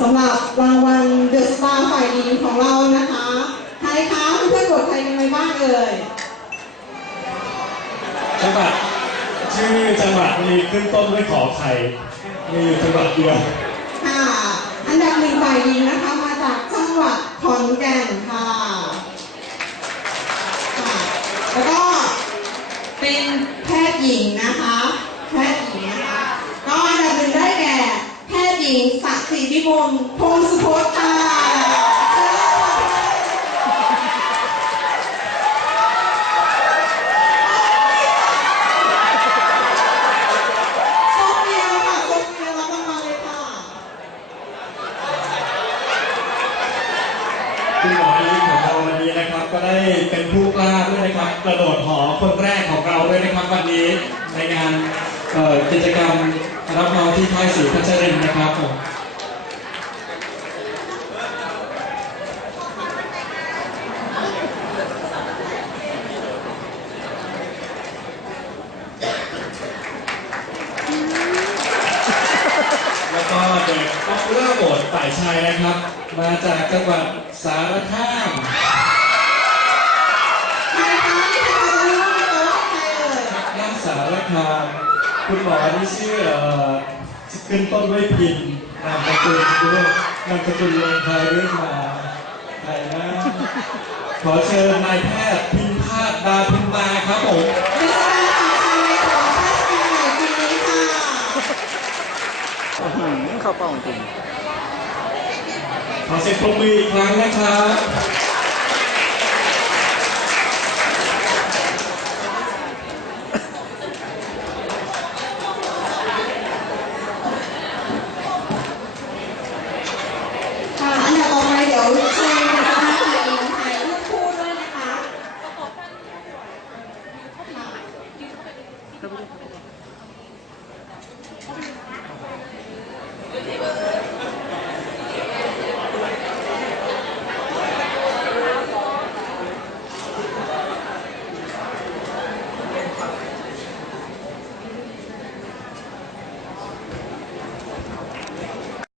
สำหรับรางวัลเดอะสตาร์ฝ่ายหญิงของเรานะคะใครคะเพื่อนๆกดใครกันไปบ้างเอ่ยจังหวัดชื่อจังหวัดมีขึ้นต้นด้วยขอไข่มีอยู่จังหวัดเดียวค่ะอันดับหนึ่งฝ่ายหญิงนะคะมาจากจังหวัดขอนแก่นค่ะค่ะ แล้วก็เป็นแพทย์หญิงนะคะ แพทย์หญิงนะคะ ก็อันดับหนึ่งได้แก่ แพทย์หญิง ศักดิ์พงสุพจน์ค่ะโชคดีแล้วค่ะโชคดีแล้วรับรางวัลเลยค่ะคุณหมออีทของเราวันนี้นะครับ ก็ได้เป็นผู้กล้าด้วยนะครับ กระโดดหอคนแรกของเราด้วยนะครับ วันนี้ในงานกิจกรรมรับน้องที่ค่ายศรีพัชรินนะครับผม ก็เด็กป๊อปปูล่าโบสฝ่ายชายนะครับ มาจากจังหวัดสารคามนี่ครจะรู้ไหมคะว่าใครเอ่ยย่านสารคาม คุณหมอที่ชื่อเอ่อขึ้นต้นด้วยพินนามสกุลด้วยนามสกุลลงไทยด้วยมาไทยนะ ขอเชิญนายแพทย์พิมพาดดาพิมมาครับผม เข้าเป้าจริงขอเสียงปรบมืออีกครั้งนะครับค่ะอันดับต่อไปเดี๋ยวเชิญคุณคณะถ่ายเองถ่ายรูปคู่ด้วยนะคะค่ะ